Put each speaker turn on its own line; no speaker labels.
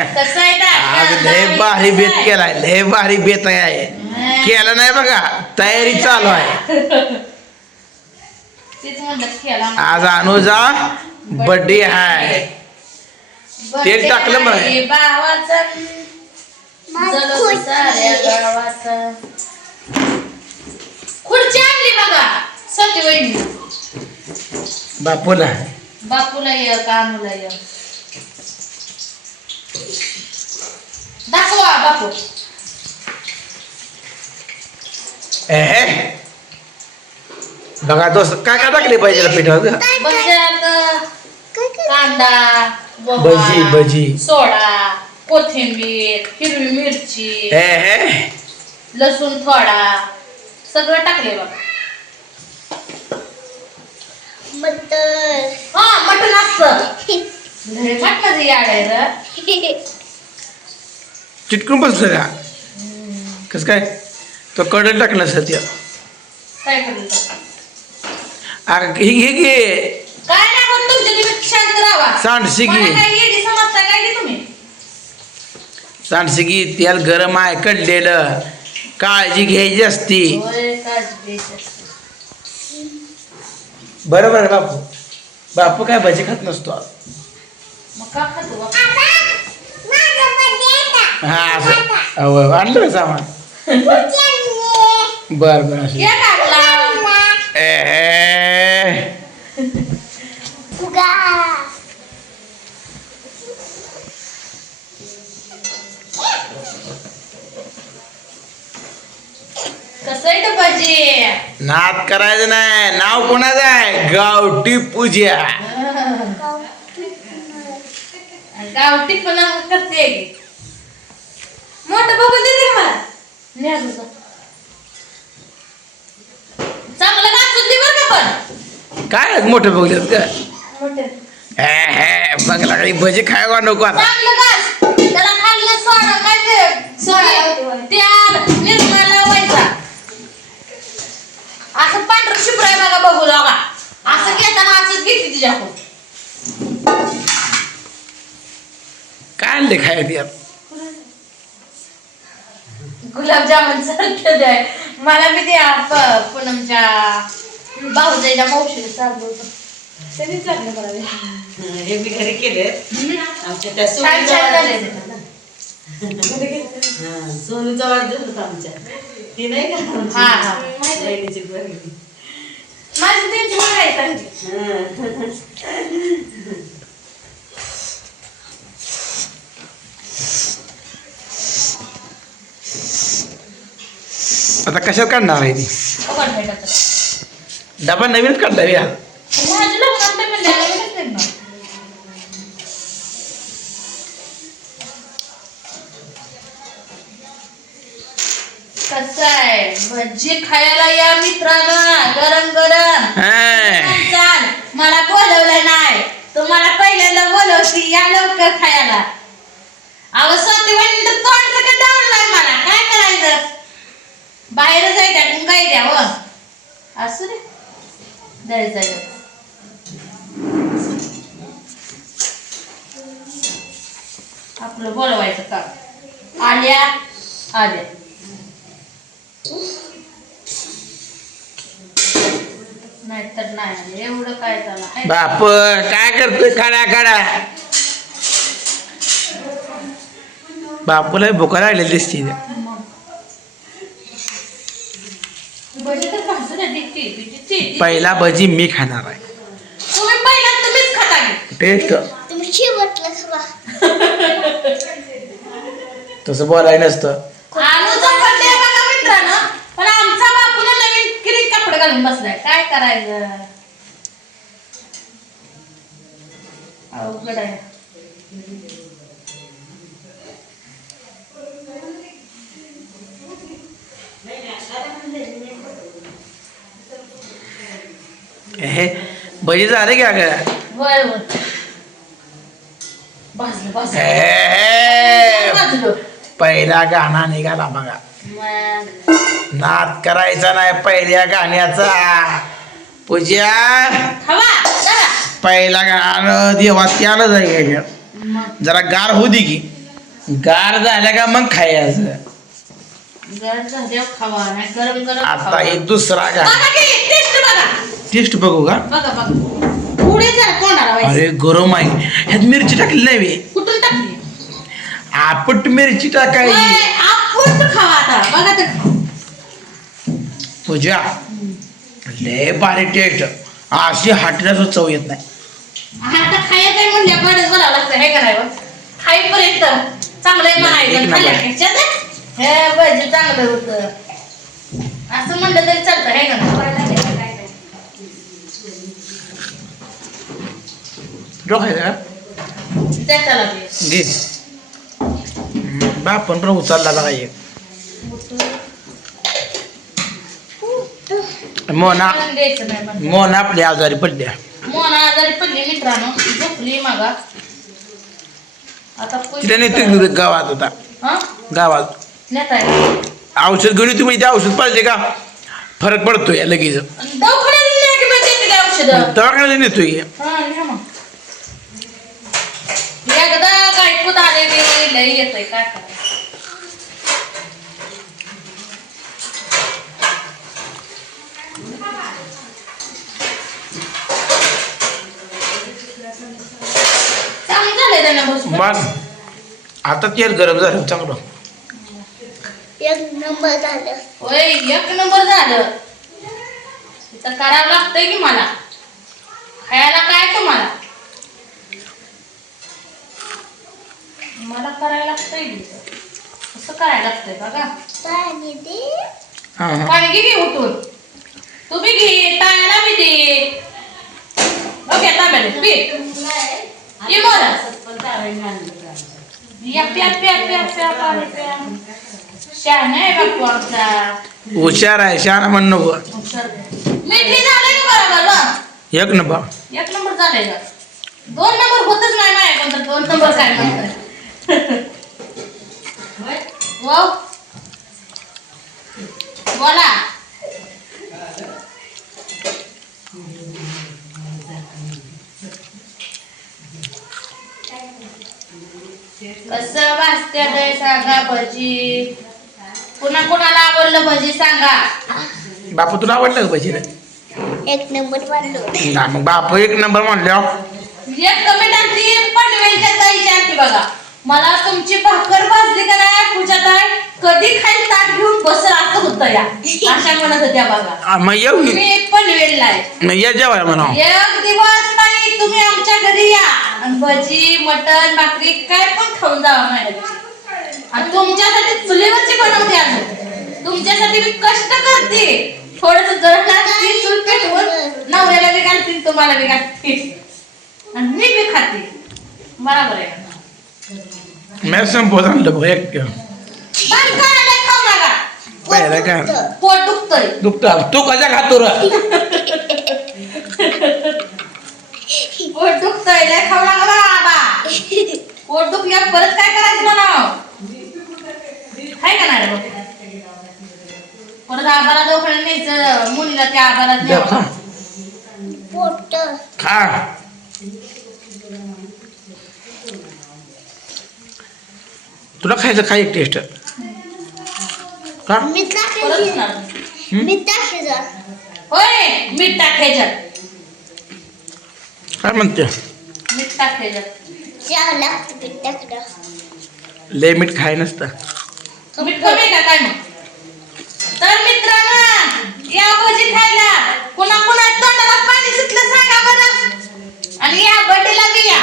आज लय भारी बेत केलाय लय भारी बेत आहे. केला नाही बघा तयारी चालू आहे. आज अनुजा बर्थडे आहे. तेल टाकलं
खुर्ची आणली. बघा.
बापूला.
बापूला ये कानूला ये. दाखवा बापू
एहे बघा दोस्त काय काय टाकले पाहिजे पिठावर?
बजात कांदा बवा,
भजी, भजी.
सोडा कोथिंबीर हिरवी मिरची
एहे
लसूण थोडा सगळं टाकले बघा. हा मटण असत. मटणाचं याड आहे रे.
चिटकून बसलं का कस काय? तो कडल टाकलं सध्या
काय करतो
अगं हे घे घे.
काय नाही होत तुमच्या तुम्ही शांत राहा.
सांडशी
मला
घे
काय येडी समजता काय की तुम्ही?
सांडशी घे तेल गरम आहे कडलेलं. काळजी घ्यायची असती. बरोबर बापू. बापू काय भजी खात नसतो? हा आणलं सामान? बर बर नाद करायचं नाही. नाव कोणाचं आहे? गावठी पूजा.
गावठी पण करते की. मोठं बघून देते का मला. न्या तुझं. चांगलं नाचून दे बरं का पण.
काय मोठं बघल्यात का?
मोठं.
बघला काही भजी खायला नको आता.
चांगलं गाच त्याला खाल्लं सोडा काय ते? सोडा त्याला निर्मळ लावायचा. असं पांढरं शिपराय बघा बघू लागा असं घेताना असंच घेते तिच्याकडून
काय आणले खायला यात
गुलाबजामुन सारखं द्या मला त्या प- पूनमच्या भाऊजाईच्या मावशीने चाललं होतं त्यांनीच लागलं मला.
हे मी घरी केले आमच्या त्या
छान छान
सोनूचा हा, वाढदिवस होता आमच्या ती नाही का आमची
हा, हा. माहिती आहे.
बहिणीची पोरगी.
माझं त्यांची
हा.
आता कशात काढणार आहे ती? डबा नवीनच काढणार या.
कसं आहे? भजी खायला या मित्रांना गरम गरम
हा.
चाल मला बोलवलं नाही तुम्हाला पहिल्यांदा बोलवती या लवकर खायला अहो स्वाती वहिनी तर तोंड सकट दावलंय मला काय करायचं बाहेरच आहे त्यातून काय द्यावं असू दे. जायचं जायचं आपलं बोलवायचं का आल्या आल्या. नाहीतर नाही एवढं काय झालं?
बाप काय करतोय? काढा काढा. बापूला भुका लागलेली दिसते
मग. भजी तर भाजून आहे, ती- ती- ती- ती- ती-
पहिला भजी मी खाणार आहे.
तुम्ही पहिला तुम्हीच खाता की.
टेस्ट
तुम्ही शेवटला खावा
तसं बोलायला नसतं.
आलूचा birthday आहे बघा मित्रांनो. पण आमचा बापूला नवीन किरी कपडे घालून बसलाय. काय करायचं? अवघड आहे.
हे भजी झाले की अगं? हे, पहिला गाणा निघाला बघा. नाद करायचा नाही पहिल्या गाण्याचा. पूजा पहिला गाणं देवा त्याला जाईल जरा गार होऊ दे की. गार झाल्या का मग खायचं? आता. एक दुसरा गा
बघा की टेस्ट बघा
का
बघा बघा. पुढे जरा व्हायचं.
अरे गरम आहे. ह्यात मिरची टाकली नाही बे.
कुठून टाकली?
आपट मिरची टाकायची.
आपण खावा आता. बघा तर.
लय भारी टेस्ट अशी हाटण्याचं चव येत नाही.
आता खायचं आहे म्हणल्या बरंच लागतं हे खाईपर्यंत चांगलं आहे
एक
म्हणायचं
नंबर.
खाल्ल्यापेक्षा हे पाहिजे चांगलं होतं. असं म्हणलं तरी चालतं हे का नाही?
डोकायचं का
द्या त्याला बी.
घे पण उचलला बघा एक मोना. मोना आपली आजारी पडल्या
मोना आजारी पडली मित्रांनो झोपली मागा आता
तिला नेते गावात होता गावात औषध घेऊन तुम्ही ते औषध पाहिजे का फरक पडतोय लगेच
दवाखान्यात
नेतोय
हा घ्या मग एकदा गायपूत लई येतोय काय करायचं चांगलं झालंय त्यांना
मग आता तेल गरम झालं चांगलं.
एक नंबर झालं.
होय एक नंबर झालं. तिथं करावं लागतंय की मला? खायला काय तुम्हाला? मला करायला लागतंय. कसं करायला लागतंय बघा.
पाणी
हा. हा
घे उठून. तू बी घे तायाला बी दे. ओके पी ये. प्या प्या प्या प्या पाणी प्या. शहाणा आहे बापू आमचा.
हुशार आहे शहाणा म्हण नको.
मिठी झालंय का बरोबर मग
एक नंबर.
एक नंबर झालंय का? दोन नंबर होतच नाही दोन नंबर काय म्हणतात बोला. कसं वाचते ते सांगा भजी? पुन्हा कोणाला आवडलं भजी सांगा.
बापू तुला आवडलं का पाहिजे
एक नंबर वाढलो.
ना मग बापू एक नंबर म्हणल्यावर?
एक ताईची आणखी बघा. मला तुमची भाकर भाजली का नाही पूजा ताई? कधी खाली ताट घेऊन बसल असं होतं या. अशा म्हणत होत्या बघा.
आ, मग येऊ
मी पनवेलला आहे.
मग या जेवाय म्हणा.
एक दिवस ताई तुम्ही आमच्या घरी या. आणि भजी मटण भाकरी काय पण खाऊन जावा माझ्याची आणि तुमच्यासाठी चुलीवरची बनवते अजून तुमच्यासाठी मी कष्ट करते. थोडस जरा लागते चूल पेटवून नवऱ्याला बी घालतील तुम्हाला बी घालतील. आणि मी बी खाते. बरोबर आहे. का?
मी संपवत आणलं भाऊ एक
नका
पहिला काय?
पोट दुखतंय.
दुखता तू कशा खातो र?
पोट दुखतंय लय खाऊ नका बाबा. पोट दुखल्यावर परत काय करायचं म्हणा हाय का नाही? परत आबाला न्यायचं मुलीला त्या आबाला.
पोट.
खा. तुला खायचं काय एक टेस्ट का
मीठ
काय म्हणते?
मीठ
मीठ
लय मीठ खाय नसतं.
का काय मग? तर मित्रांनो या भजी खायला कुणा कुणा तोंडाला पाणी सुटलं सांगा बरं. आणि या बर्थडेला बी या.